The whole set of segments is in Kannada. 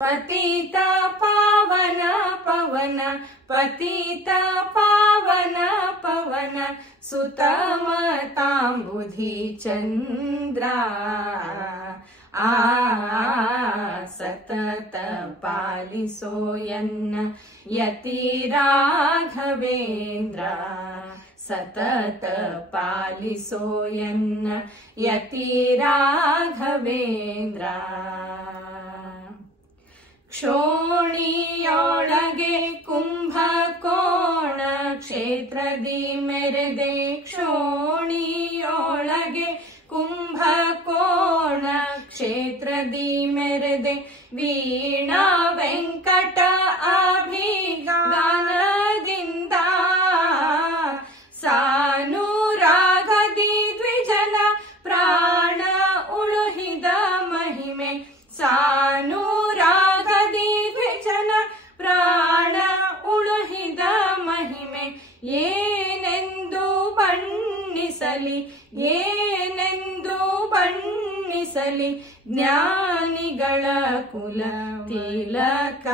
पतिता पावन पवन पतिता पावन पवन सुतमतांबुधि चंद्रा सतत पालिसोयन्न यति राघवेंद्र सतत पालिसोयन्न यति राघवेंद्र क्षोणियोळगे कुंभकोण क्षेत्रदि मेರೆದೆ क्षोणियोळगे कुंभकोण क्षेत्रदि मेರೆದೆ वीणा ವೆಂಕಟ ಅಭಿಗಾನದಿಂದ ಸಾನುರಾಗದಿ ದ್ವಿಜನ ಪ್ರಾಣ ಉಳುಹಿದ ಮಹಿಮೆ ಸಾನುರಾಗದಿ ದ್ವಿಜನ ಪ್ರಾಣ ಉಳುಹಿದ ಮಹಿಮೆ ಏನೆಂದು ಬಣ್ಣಿಸಲಿ ಏನೆಂದು ಬಣ್ಣಿಸಲಿ ಜ್ಞಾನಿಗಳ ಕುಲ ತಿಲಕ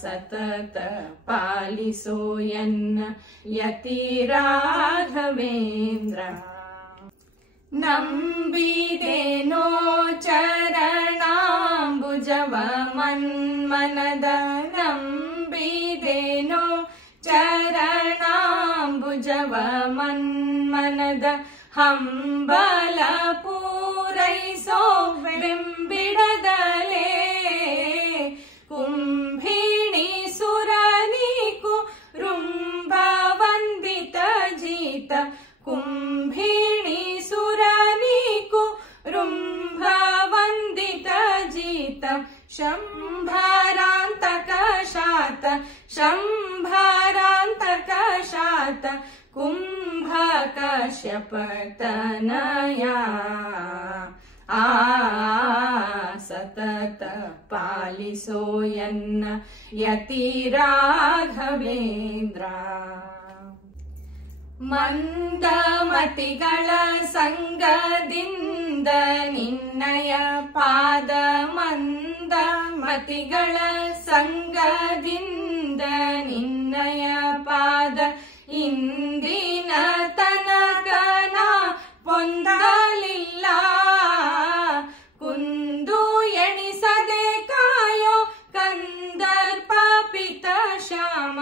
ಸತತ ಪಾಲಿಸೋಯನ್ನ ಯತಿ ರಾಘವೇಂದ್ರ ನಂಬಿದೇನೋ ಚರಣಾಂಬುಜವ ಮನ್ಮನದ ನಂಬಿದೇನೋ ಚರಣಾಂಬುಜವ ಮನ್ಮನದ ಹಂಬಲ ಪೂರೈಸೋ ಬೆಂಬಿಡದಲೇ ಕುಂಭಿಣಿ ಸುರನಿಕು ರುಂಭ ವಂದಿತ ಜೀತ ಕುಂಭಿಣಿ ಸುರನಿಕು ರುಂಭ ವಂದಿತ ಜೀತ ಶಂಭರಾಂತಕ ಶಾತ ಶಂಭರಾಂತಕ ಶಾತ ಕುಂಭ ಕಶ್ಯಪ ತನಯ ಸತತ ಪಾಲಿಸೋಯನ್ನ ಯತಿ ರಾಘವೇಂದ್ರ ಮಂದಮತಿಗಳ ಸಂಗದಿಂದ ನಿನ್ನಯ ಪಾದ ಮಂದಮತಿಗಳ ಸಂಗದಿಂದ ನಿನ್ನಯ ಪಾದ ಇಂದಿನ ತನಕನ ಪೊಂದಲಿಲ್ಲ ಕುಂದು ಎಣಿಸದೆ ಕಾಯೋ ಕಂದರ್ಪ ಪಿತ ಶ್ಯಾಮ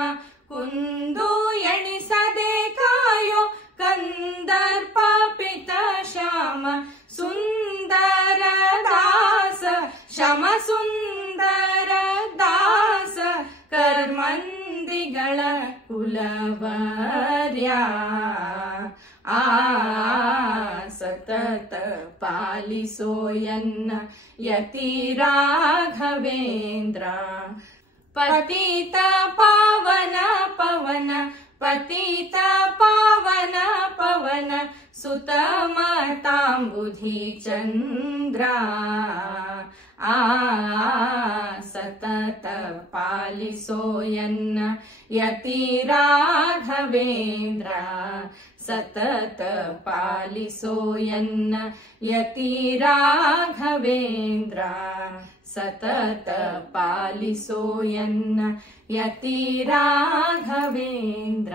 ಕುಂದು ಎಣಿಸದೆ ಕಾಯೋ ಕಂದರ್ಪ ಪಿತ ಶ್ಯಾಮ ಸುಂದರ ದಾಸ ಶಮ ಸುಂದರ ದಾಸ ಕರ್ಮಂದಿಗಳ ಕುಲವರ್ಯ ಸತತ ಪಾಲಿಸೋಯನ್ನ ಯತಿ ರಾಘವೇಂದ್ರ ಪತಿತ ಪಾವನ ಪವನ ಪತಿತ ಪಾವನ ಪವನ ಸುತಮತಾಂಬುಧಿ ಚಂದ್ರ ಸತತ ಪಾಲಿಸೋಯನ್ನ ಯತಿ ರಾಘವೇಂದ್ರ ಸತತ ಪಾಲಿಸೋಯನ್ನ ಯತಿ ರಾಘವೇಂದ್ರ ಸತತ ಪಾಲಿಸೋಯನ್ನ ಯತಿ ರಾಘವೇಂದ್ರ